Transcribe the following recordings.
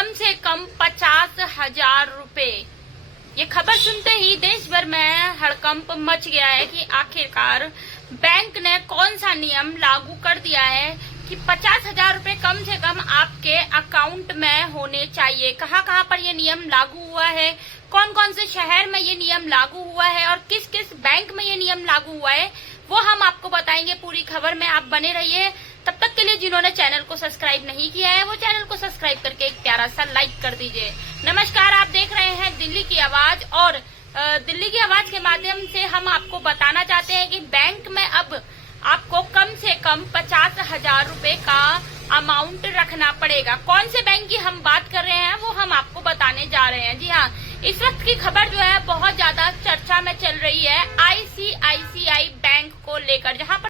कम से कम 50,000 रुपए। ये खबर सुनते ही देश भर में हड़कंप मच गया है कि आखिरकार बैंक ने कौन सा नियम लागू कर दिया है कि 50,000 रुपए कम से कम आपके अकाउंट में होने चाहिए। कहाँ कहाँ पर ये नियम लागू हुआ है, कौन कौन से शहर में ये नियम लागू हुआ है और किस किस बैंक में ये नियम लागू हुआ है, वो हम आपको बताएंगे। पूरी खबर में आप बने रहिए। तब तक के लिए जिन्होंने चैनल को सब्सक्राइब नहीं किया है वो चैनल को सब्सक्राइब करके एक प्यारा सा लाइक कर दीजिए। नमस्कार, आप देख रहे हैं दिल्ली की आवाज और दिल्ली की आवाज के माध्यम से हम आपको बताना चाहते हैं कि बैंक में अब आपको कम से कम 50,000 रुपए का अमाउंट रखना पड़ेगा। कौन से बैंक की हम बात कर रहे हैं वो हम आपको बताने जा रहे हैं। जी हाँ, इस वक्त की खबर जो है बहुत ज्यादा चर्चा में चल रही है आईसीआईसीआई बैंक को लेकर, जहां पर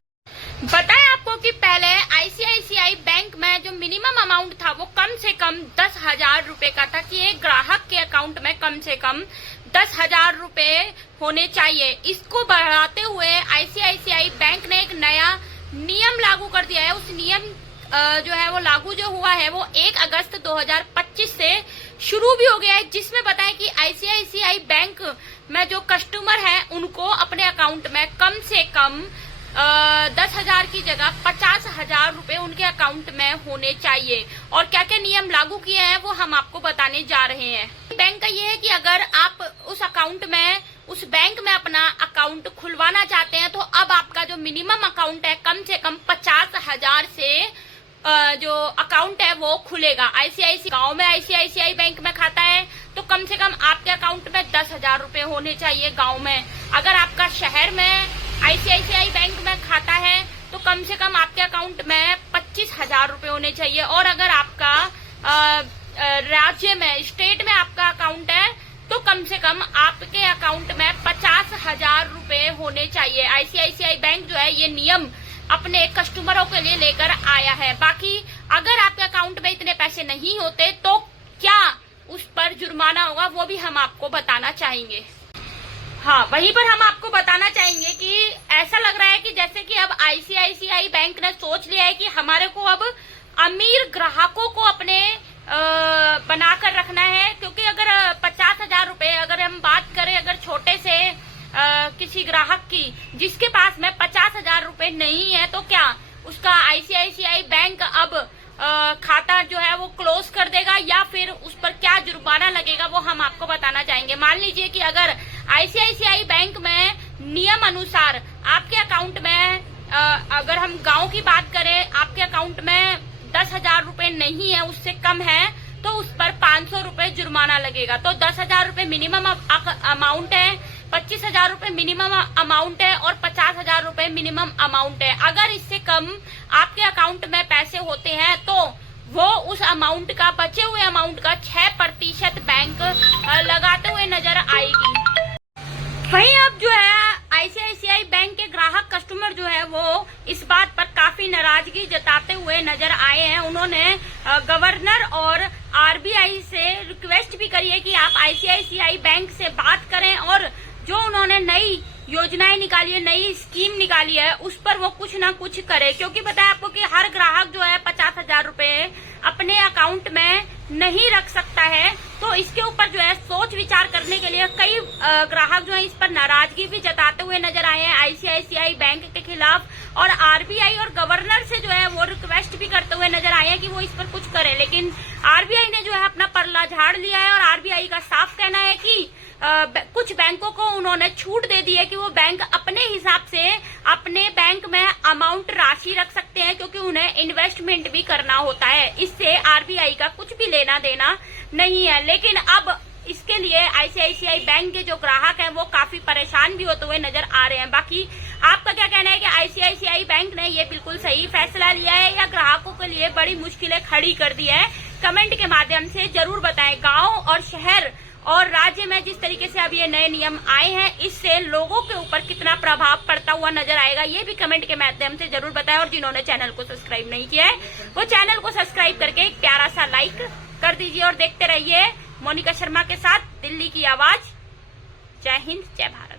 बताएं आपको कि पहले आईसीआईसीआई बैंक में जो मिनिमम अमाउंट था वो कम से कम 10,000 रुपए का था कि एक ग्राहक के अकाउंट में कम से कम 10,000 रुपए होने चाहिए। इसको बढ़ाते हुए आईसीआईसीआई बैंक ने एक नया नियम लागू कर दिया है। उस नियम जो है वो लागू जो हुआ है वो 1 अगस्त 2025 से शुरू भी हो गया है, जिसमें बताएं कि आईसीआईसीआई बैंक में जो कस्टमर हैं उनको अपने अकाउंट में कम से कम 10,000 की जगह 50,000 रुपए उनके अकाउंट में होने चाहिए। और क्या क्या नियम लागू किए हैं वो हम आपको बताने जा रहे हैं। बैंक का ये है कि अगर आप उस बैंक में अपना अकाउंट खुलवाना चाहते हैं तो अब आपका जो मिनिमम अकाउंट है कम से कम 50,000 से जो अकाउंट है वो खुलेगा। गांव में आईसीआईसीआई बैंक में खाता है तो कम से कम आपके अकाउंट में 10,000 रुपए होने चाहिए गांव में। अगर आपका शहर में आईसीआईसीआई बैंक में खाता है तो कम से कम आपके अकाउंट में 25,000 रुपए होने चाहिए। और अगर आपका राज्य में, स्टेट में आपका अकाउंट है तो कम से कम आपके अकाउंट में 50,000 रुपए होने चाहिए। आईसीआईसीआई बैंक जो है ये नियम अपने कस्टमरों के लिए लेकर आया है। बाकी अगर आपके अकाउंट में इतने पैसे नहीं होते तो क्या उस पर जुर्माना होगा वो भी हम आपको बताना चाहेंगे। हाँ, वहीं पर हम आपको बताना चाहेंगे कि ऐसा लग रहा है कि जैसे कि अब आईसीआईसीआई बैंक ने सोच लिया है कि हमारे को अब अमीर ग्राहकों को अपने बनाकर रखना है। क्योंकि अगर 50,000 रुपए अगर हम बात करें अगर छोटे से किसी ग्राहक की जिसके पास में 50,000 रुपए नहीं है तो क्या उसका आईसीआईसीआई बैंक अब खाता जो है वो क्लोज कर देगा या फिर उस पर क्या जुर्माना लगेगा वो हम आपको बताना चाहेंगे। मान लीजिए कि अगर आईसीआईसीआई बैंक में नियम अनुसार आपके अकाउंट में अगर हम गांव की बात करें आपके अकाउंट में 10,000 रुपए नहीं है, उससे कम है तो उस पर 500 रुपए जुर्माना लगेगा। तो 10,000 रुपए मिनिमम अमाउंट है, 25,000 रुपए मिनिमम अमाउंट है और 50,000 रुपए मिनिमम अमाउंट है। अगर इससे कम आपके अकाउंट में पैसे होते हैं तो वो उस अमाउंट का, बचे हुए अमाउंट का 6% बैंक लगाते हुए नजर आएगी। वहीं अब जो है आईसीआईसीआई बैंक के ग्राहक कस्टमर जो है वो इस बात पर काफी नाराजगी जताते हुए नजर आए हैं। उन्होंने गवर्नर और आरबीआई से रिक्वेस्ट भी करी है कि आप आईसीआईसीआई बैंक से बात करें और जो उन्होंने नई योजनाएं निकाली है, नई स्कीम निकाली है, उस पर वो कुछ ना कुछ करे। क्योंकि बताया आपको कि हर ग्राहक जो है 50,000 रुपए अपने अकाउंट में नहीं रख सकता है। तो इसके ऊपर जो है सोच विचार करने के लिए कई ग्राहक जो है इस पर नाराजगी भी जताते हुए नजर आए हैं आईसीआईसीआई बैंक के खिलाफ। और आरबीआई और गवर्नर से जो है वो रिक्वेस्ट भी करते हुए नजर आए हैं कि वो इस पर कुछ करें। लेकिन आरबीआई ने जो है अपना परला झाड़ लिया है और आरबीआई का साफ कहना है कि कुछ बैंकों को उन्होंने छूट दे दी है कि वो बैंक अपने हिसाब से अपने बैंक में अमाउंट राशि रख सकते हैं, क्योंकि उन्हें इन्वेस्टमेंट भी करना होता है। इससे आरबीआई का कुछ भी लेना देना नहीं है। लेकिन अब इसके लिए आईसीआईसीआई बैंक के जो ग्राहक हैं वो काफी परेशान भी होते हुए नजर आ रहे हैं। बाकी आपका क्या कहना है कि आईसीआईसीआई बैंक ने ये बिल्कुल सही फैसला लिया है या ग्राहकों के लिए बड़ी मुश्किलें खड़ी कर दी है? कमेंट के माध्यम से जरूर बताएं। गाँव और शहर और राज्य में जिस तरीके से अब ये नए नियम आए हैं इससे लोगों के ऊपर कितना प्रभाव पड़ता हुआ नजर आएगा ये भी कमेंट के माध्यम से जरूर बताएं। और जिन्होंने चैनल को सब्सक्राइब नहीं किया है वो चैनल को सब्सक्राइब करके एक प्यारा सा लाइक कर दीजिए और देखते रहिए मोनिका शर्मा के साथ दिल्ली की आवाज। जय हिंद, जय भारत।